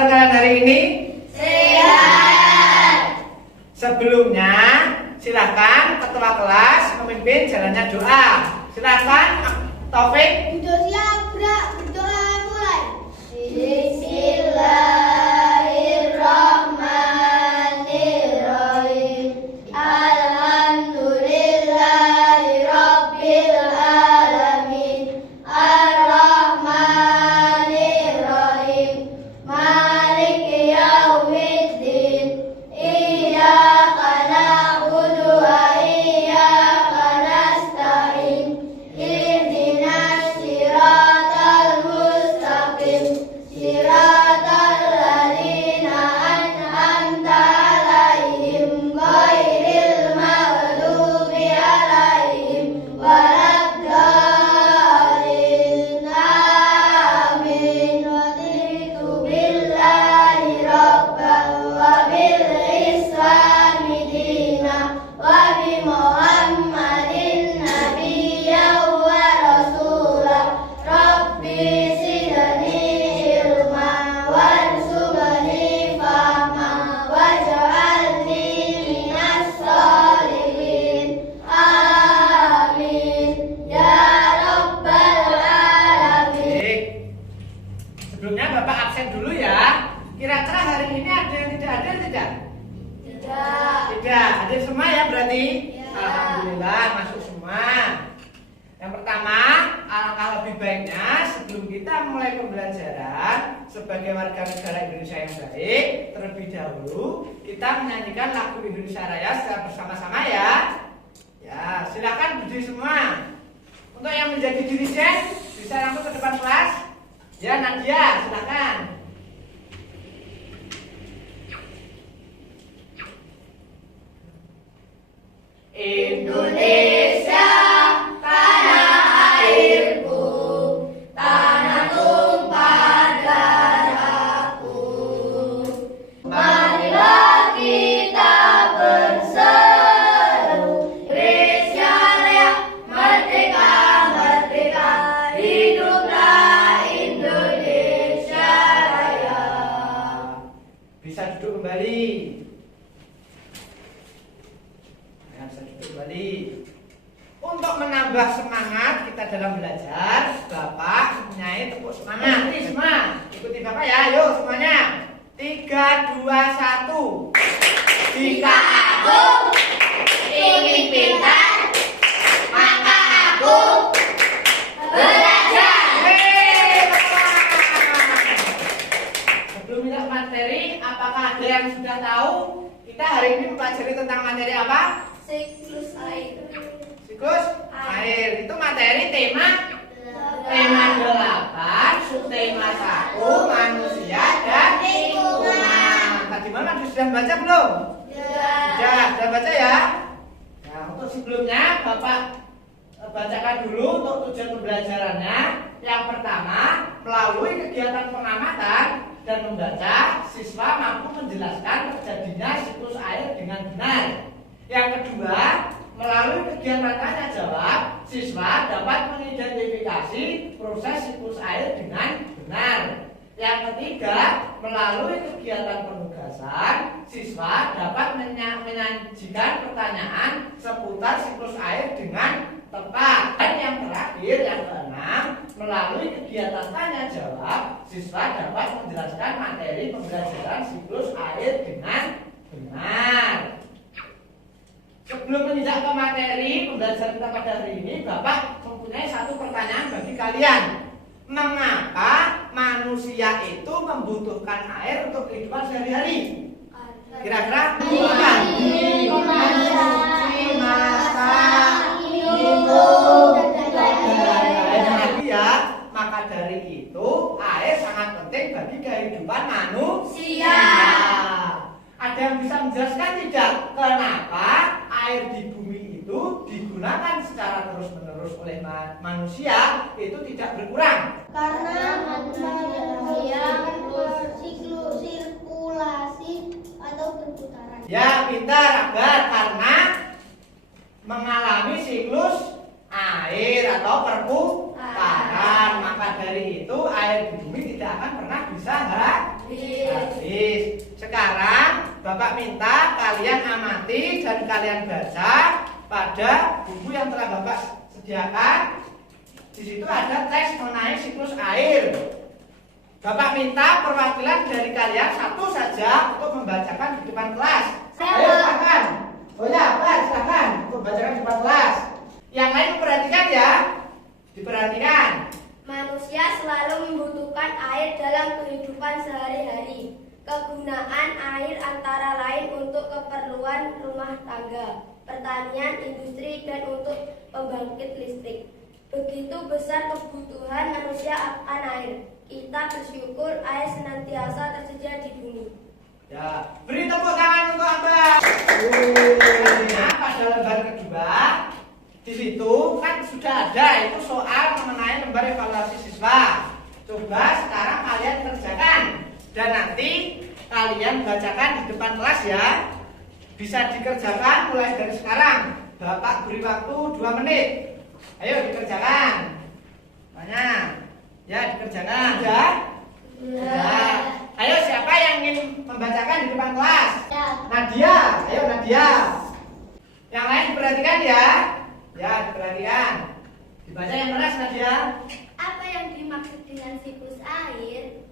kabar kalian hari ini? Sehat. Sebelumnya, silakan ketua kelas memimpin jalannya doa. Silakan, Taufik. Udah siap, berdoa mulai. Bismillahirrahmanirrahim. Alhamdulillahirabbil alamin. Ar-Rahmanirrahim. Maliki yaumiddin. Iyyaka na'budu wa iyyaka nasta'in. Ihdinas siratal mustaqim. Siratal ladzina an'amta 'alaihim ghairil maghdubi 'alaihim waladdallin. Amin. Raditu billahi rabban wa bil islami dinan wa bi Muhammadin nabiyyan wa rasulah. Rabbi zidni ilman warzuqni fahman waj'alni minas sholihin. Amin ya rabbal alamin. Baik. Sebelumnya Bapak absen dulu ya. Kira-kira hari ini ada yang tidak hadir tidak? Tidak. Tidak. Hadir semua ya berarti? Ya. Alhamdulillah masuk semua. Yang pertama, alangkah lebih baiknya sebelum kita mulai pembelajaran sebagai warga negara Indonesia yang baik, terlebih dahulu kita menyanyikan lagu Indonesia Raya secara bersama-sama ya. Ya, silakan berdiri semua. Untuk yang menjadi dirjen bisa langsung ke depan kelas. Ya, Nadia, silakan. Indonesia, tanah airku, tanah tumpah darahku. Marilah kita berseru, Indonesia Raya, merdeka, merdeka, hiduplah Indonesia Raya. Bisa duduk kembali. Ya, bisa duduk kembali. Untuk menambah semangat kita dalam belajar, Bapak mempunyai tepuk semangat. Ini semua, ikuti Bapak ya. Ayo semuanya. 3, 2, 1. Jika aku ingin pintar, maka aku belajar. Yeay, Bapak. Sebelum kita materi, apakah ada yang sudah tahu kita hari ini mempelajari tentang materi apa? Siklus air. Siklus air. Itu materi tema 8, subtema 1, manusia dan lingkungan. Tadi malam sudah baca belum? Sudah baca ya? Nah, untuk sebelumnya Bapak bacakan dulu untuk tujuan pembelajarannya. Yang pertama, melalui kegiatan pengamatan dan membaca, siswa mampu menjelaskan terjadinya siklus air dengan benar. Yang kedua, melalui kegiatan tanya jawab, siswa dapat mengidentifikasi proses siklus air dengan benar. Yang ketiga, melalui kegiatan penugasan, siswa dapat menyajikan pertanyaan seputar siklus air dengan tepat. Dan yang terakhir, yang keenam, melalui kegiatan tanya jawab, siswa dapat menjelaskan materi pembelajaran siklus air dengan benar. Sebelum menginjak ke materi pembelajaran kita pada hari ini, Bapak mempunyai satu pertanyaan bagi kalian. Mengapa manusia itu membutuhkan air untuk kehidupan sehari-hari? Kira-kira mandi, masak, minum, ya. Maka dari itu air sangat penting bagi kehidupan manusia. Ada yang bisa menjelaskan tidak kenapa air di bumi itu digunakan secara terus-menerus oleh manusia itu tidak berkurang? Karena manusia bersiklus sirkulasi atau berputaran. Ya, pintar agar karena mengalami siklus air atau perputaran. Maka dari itu air di bumi tidak akan pernah bisa Habis. Sekarang Bapak minta kalian amati dan kalian baca pada buku yang telah Bapak sediakan. Di situ ada teks mengenai siklus air. Bapak minta perwakilan dari kalian satu saja untuk membacakan di depan kelas. Ayo silakan. Oh ya, Pak, silakan untuk membacakan di depan kelas. Yang lain perhatikan ya. Diperhatikan. Manusia selalu membutuhkan air dalam kehidupan sehari-hari. Kegunaan air antara lain untuk keperluan rumah tangga, pertanian, industri, dan untuk pembangkit listrik. Begitu besar kebutuhan manusia akan air. Kita bersyukur air senantiasa tersedia di bumi. Ya, beri tepuk tangan untuk Abang. Nah, pada lembar kedua, di situ kan sudah ada itu soal mengenai lembar evaluasi siswa. Coba sekarang kalian kerjakan dan nanti kalian bacakan di depan kelas ya. Bisa dikerjakan mulai dari sekarang. Bapak beri waktu 2 menit. Ayo dikerjakan. Banyak. Ya, dikerjakan. Ya? Ya. Ayo siapa yang ingin membacakan di depan kelas? Ya. Nadia. Ayo Nadia. Yang lain diperhatikan ya. Ya, diperhatikan. Dibaca yang keras Nadia. Apa yang dimaksud dengan siklus air?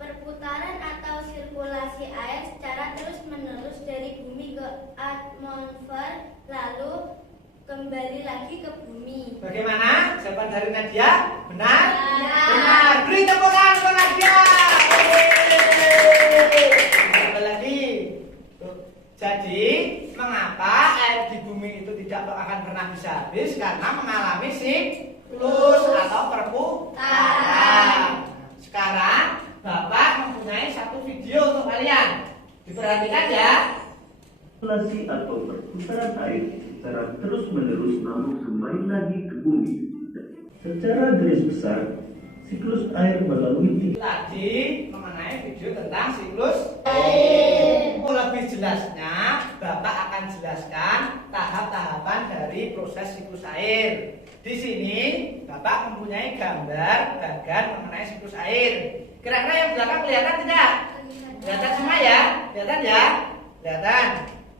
Perputaran atau sirkulasi air secara terus-menerus dari bumi ke atmosfer lalu kembali lagi ke bumi. Bagaimana? Jawaban dari Nadia? Benar? Benar. Benar. Beri tepuk tangan untuk Nadia. Ada lagi. Tuh. Jadi, mengapa air di bumi itu tidak akan pernah bisa habis? Karena mengalami siklus atau perputaran. Sekarang Bapak mempunyai satu video untuk kalian. Diperhatikan ya. Sirkulasi atau perputaran air secara terus-menerus namun kembali lagi ke bumi. Secara garis besar, siklus air melalui Tadi mengenai video tentang siklus air. Lebih jelasnya, Bapak akan jelaskan tahap-tahapan dari proses siklus air. Di sini Bapak mempunyai gambar bagan mengenai siklus air. Kira-kira yang belakang kelihatan tidak? Kelihatan semua ya? Kelihatan ya? Kelihatan.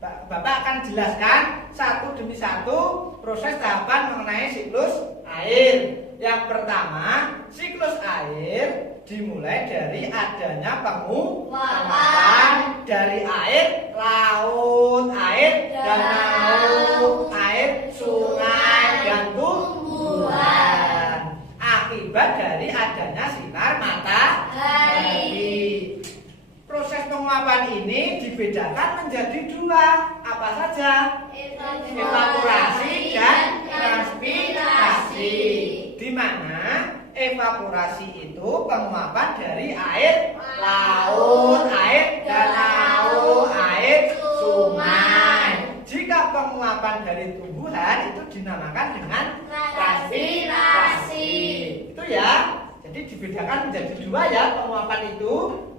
Bapak akan jelaskan satu demi satu proses tahapan mengenai siklus air. Yang pertama, siklus air dimulai dari adanya penguapan dari air laut, air danau, air sungai, dan tumbuhan. Akibat dari adanya sinar matahari. Proses penguapan ini dibedakan menjadi 2. Apa saja? Evaporasi dan transpirasi. Di mana evaporasi itu penguapan dari air laut, air danau, air sungai. Jika penguapan dari tumbuhan itu dinamakan dengan transpirasi. Itu ya. Jadi dibedakan menjadi 2 ya penguapan itu.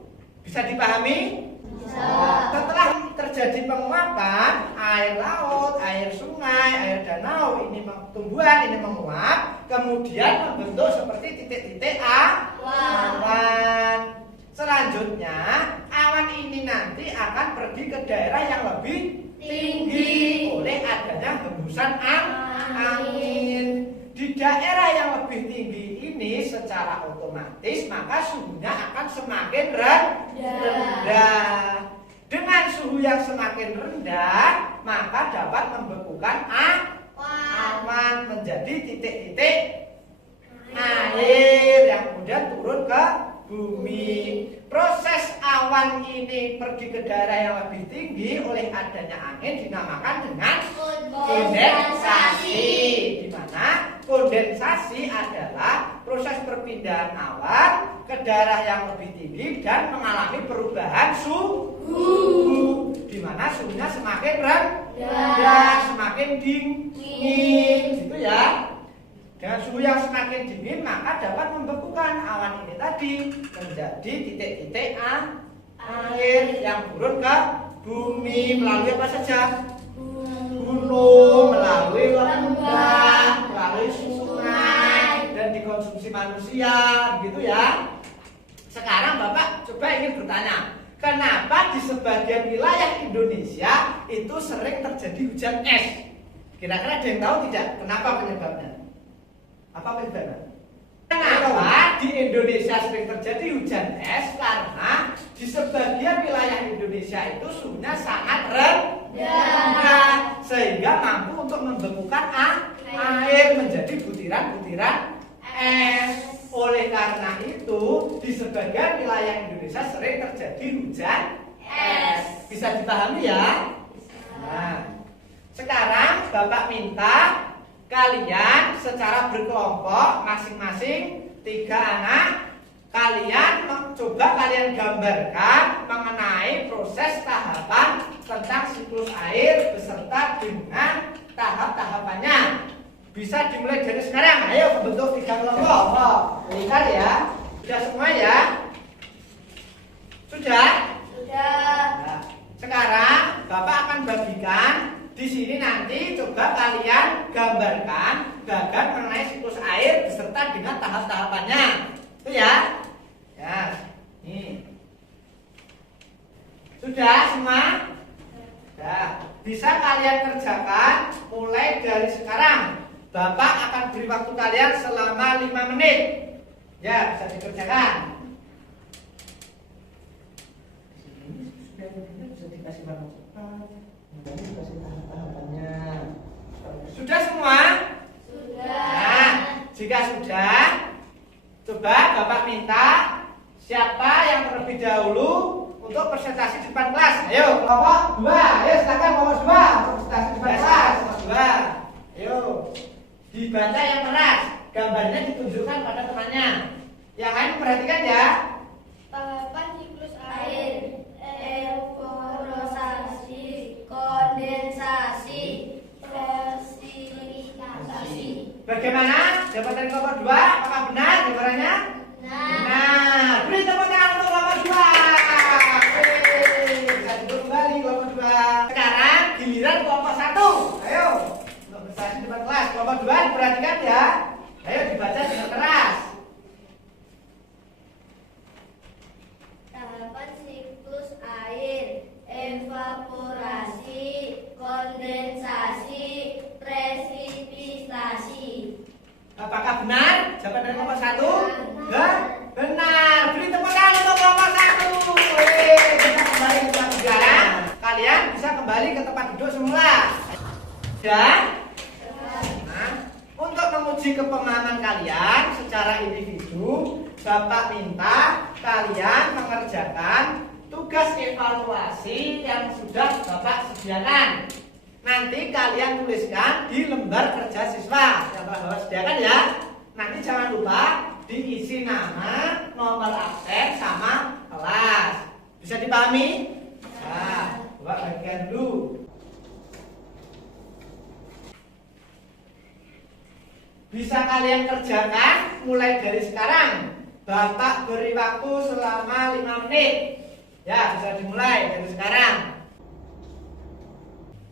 Bisa dipahami? Bisa. Setelah terjadi penguapan, air laut, air sungai, air danau, ini tumbuhan, ini menguap, kemudian membentuk seperti titik-titik awan. Selanjutnya, awan ini nanti akan pergi ke daerah yang lebih tinggi oleh adanya hembusan angin. Di daerah yang lebih tinggi ini secara otomatis maka suhunya akan semakin rendah. Dengan suhu yang semakin rendah maka dapat membekukan awan menjadi titik-titik air yang kemudian turun ke bumi. Proses awan ini pergi ke daerah yang lebih tinggi oleh adanya angin dinamakan dengan kondensasi. Di mana kondensasi adalah proses perpindahan awan ke daerah yang lebih tinggi dan mengalami perubahan suhu. Di mana suhunya semakin rendah, semakin dingin, gitu ya. Dengan suhu yang semakin dingin maka dapat membekukan awan ini tadi menjadi titik-titik air yang turun ke bumi melalui apa saja? Gunung, melalui lembah, melalui sungai, dan dikonsumsi manusia, begitu ya. Sekarang Bapak coba ingin bertanya, kenapa di sebagian wilayah Indonesia itu sering terjadi hujan es? Kira-kira ada yang tahu tidak kenapa penyebabnya? Apa penyebabnya? Kenapa di Indonesia sering terjadi hujan es? Karena di sebagian wilayah Indonesia itu suhunya sangat rendah sehingga mampu untuk membekukan air menjadi butiran-butiran es. Oleh karena itu di sebagian wilayah Indonesia sering terjadi hujan es. Bisa dipahami ya? Nah, sekarang Bapak minta kalian secara berkelompok masing-masing 3 anak, kalian kalian gambarkan mengenai proses tahapan tentang siklus air beserta dengan tahap-tahapannya. Bisa dimulai dari sekarang. Ayo membentuk 3 kelompok. Lihat ya. Sudah semua ya? Sudah? Sudah. Nah, sekarang Bapak akan bagikan di sini nanti coba kalian gambarkan bagan mengenai siklus air beserta dengan tahap-tahapannya. Itu ya? Ya. Nih. Sudah semua? Sudah. Bisa kalian kerjakan mulai dari sekarang. Bapak akan beri waktu kalian selama 5 menit. Ya, bisa dikerjakan. Bisa dikasih tahapannya. Sudah semua? Sudah. Nah, jika sudah, coba Bapak minta siapa yang terlebih dahulu untuk presentasi di depan kelas. Ayo, kelompok 2. Ayo silakan kelompok 2 presentasi di depan kelas. Kelompok 2. Ayo. Dibaca yang keras, gambarnya ditunjukkan pada temannya. Yang lain perhatikan ya. Tahapan siklus air, evaporasi, kondensasi, presipitasi. Bagaimana? Jawaban kelompok 2, apakah benar jawabannya? Nah, beri tepuk tangan untuk kelompok 2. Bisa duduk kembali kelompok 2. Sekarang giliran kelompok 1. Ayo. Presentasi depan kelas, kelompok 2 diperhatikan ya. Ayo dibaca dengan keras. Tahapan siklus air, evaporasi, kondensasi, presipitasi. Apakah benar? Jawaban dari kelompok 1? Benar. Beri tepuk tangan untuk kelompok 1. Bisa kembali ke tempat duduk. Kalian bisa kembali ke tempat duduk semula. Dan untuk menguji kepemahaman kalian secara individu, Bapak minta kalian mengerjakan tugas evaluasi yang sudah Bapak sediakan. Nanti kalian tuliskan di lembar kerja siswa yang Bapak sediakan ya. Nanti jangan lupa diisi nama, nomor absen, sama kelas. Bisa dipahami? Nah, Bapak bagikan dulu. Bisa kalian kerjakan mulai dari sekarang. Bapak beri waktu selama 5 menit. Ya, bisa dimulai dari sekarang.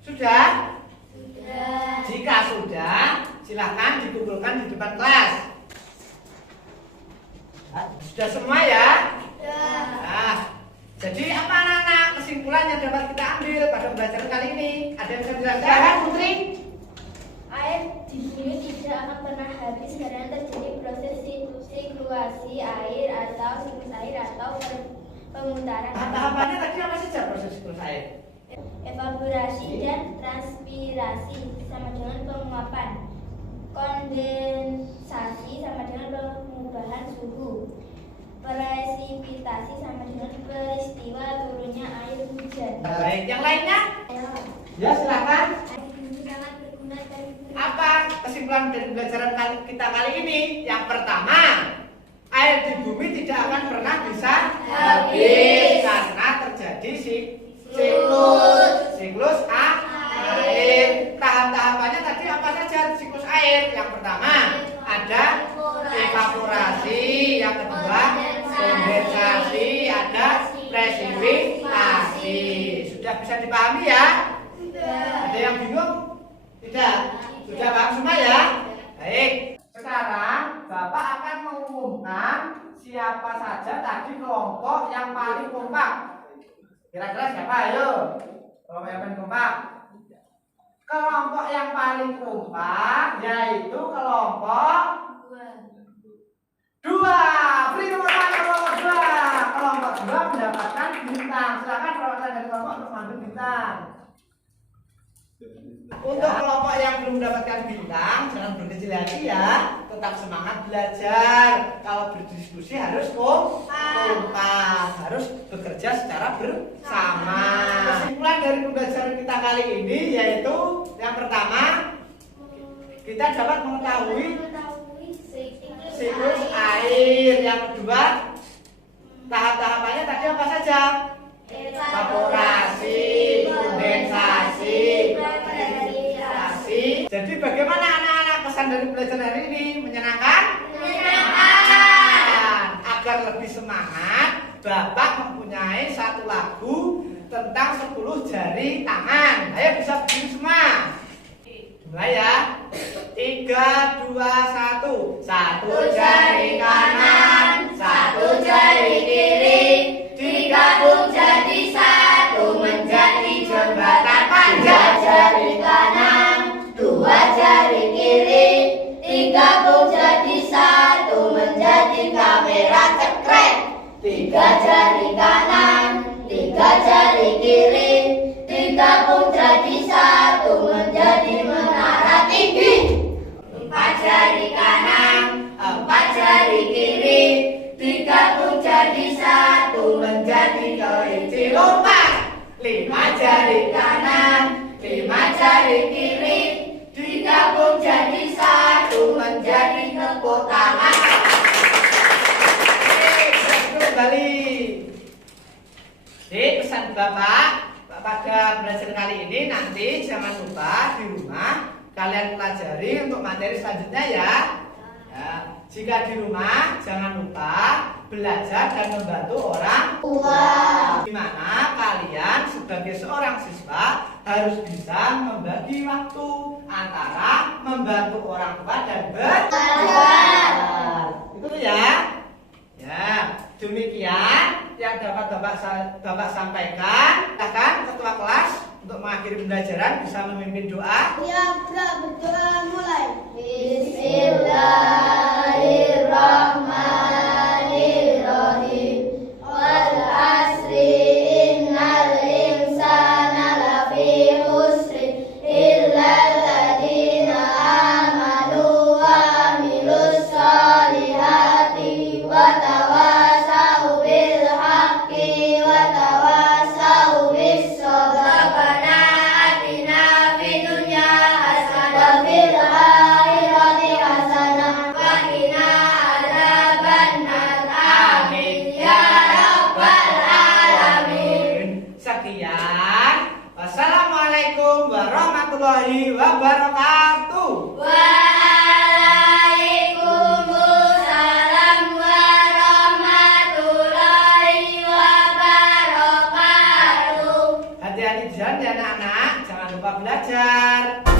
Sudah? Sudah. Jika sudah, silakan dikumpulkan di depan kelas. Sudah semua ya? Sudah. Nah, jadi apa anak-anak kesimpulan yang dapat kita ambil pada pembelajaran kali ini? Ada yang bisa dijelaskan, Putri? Air di bumi tidak akan pernah habis karena terjadi proses sirkulasi air atau siklus air atau pemutaran Tahapannya tadi apa saja proses siklus air? evaporasi dan transpirasi sama dengan penguapan, kondensasi sama dengan perubahan suhu, presipitasi sama dengan peristiwa turunnya air hujan. Baik, yang lainnya? Ya, silakan. Sangat berguna dan Apa kesimpulan dari pembelajaran kita kali ini? Yang pertama, air di bumi tidak akan pernah bisa habis karena terjadi siklus air. Tahap-tahapannya tadi apa saja siklus air? Yang pertama ada evaporasi, yang kedua kondensasi, ada presipitasi. Sudah bisa dipahami ya? Ada yang bingung? Tidak? Sudah paham semua ya? Baik. Sekarang Bapak akan mengumumkan siapa saja tadi kelompok yang paling kompak? Kira-kira siapa? Ayo. Kelompok yang paling kompak. Kelompok yang paling kompak yaitu kelompok 2. Beri tepuk tangan kelompok 2. Kelompok 2 mendapatkan bintang. Silakan perwakilan dari kelompok untuk mengambil bintang. Untuk kelompok yang belum mendapatkan bintang, jangan berkecil hati ya. Tetap semangat belajar. Kalau berdiskusi harus kompak, harus bekerja secara bersama. Kesimpulan dari pembelajaran kita kali ini yaitu yang pertama, kita dapat mengetahui siklus air. Yang kedua, tahap-tahapannya tadi apa saja? Evaporasi, kondensasi, gravitasi. Jadi bagaimana anak-anak pesan dari pelajaran hari ini? Menyenangkan? Menyenangkan. Agar lebih semangat, Bapak mempunyai satu lagu tentang 10 jari tangan. Ayo bisa berdiri semua. Mulai ya. 3, 2, 1. Satu jari kanan, satu jari kiri, digabung jadi satu menjadi jembatan panjang. Jari kanan, 2 jari kiri, digabung jadi satu menjadi kamera cekrek. 3 jari kanan, 3 jari kiri, digabung jadi satu menjadi menara tinggi. 4 jari kanan, 4 jari kiri, digabung jadi satu menjadi kelinci lompat. 5 jari kanan, 5 jari kiri, digabung jadi satu menjadi tepuk tangan. Kembali. Jadi pesan Bapak pada pelajaran kali ini, nanti jangan lupa di rumah kalian pelajari untuk materi selanjutnya ya. Jika di rumah jangan lupa belajar dan membantu orang tua. Dimana kalian sebagai seorang siswa harus bisa membagi waktu antara membantu orang tua dan belajar. Itu ya. Ya, demikian yang dapat Bapak sampaikan. Silakan ketua kelas untuk mengakhiri pembelajaran bisa memimpin doa. Ya, berdoa mulai. Bismillahirrahmanirrahim. Wal asri innal insana lafi khusri illa alladziina aamanu wa amilus shalihati wa tawasau bil haqqi wa tawasau bis sabr. Rabbana atina fid dunya hasanah wa fil akhirati hasanah wa qina adzabannar. Amin ya rabbal alamin. Sekian. Wassalamualaikum warahmatullahi wabarakatuh. Waalaikumsalam warahmatullahi wabarakatuh. Hati-hati di jalan ya anak-anak. Jangan lupa belajar.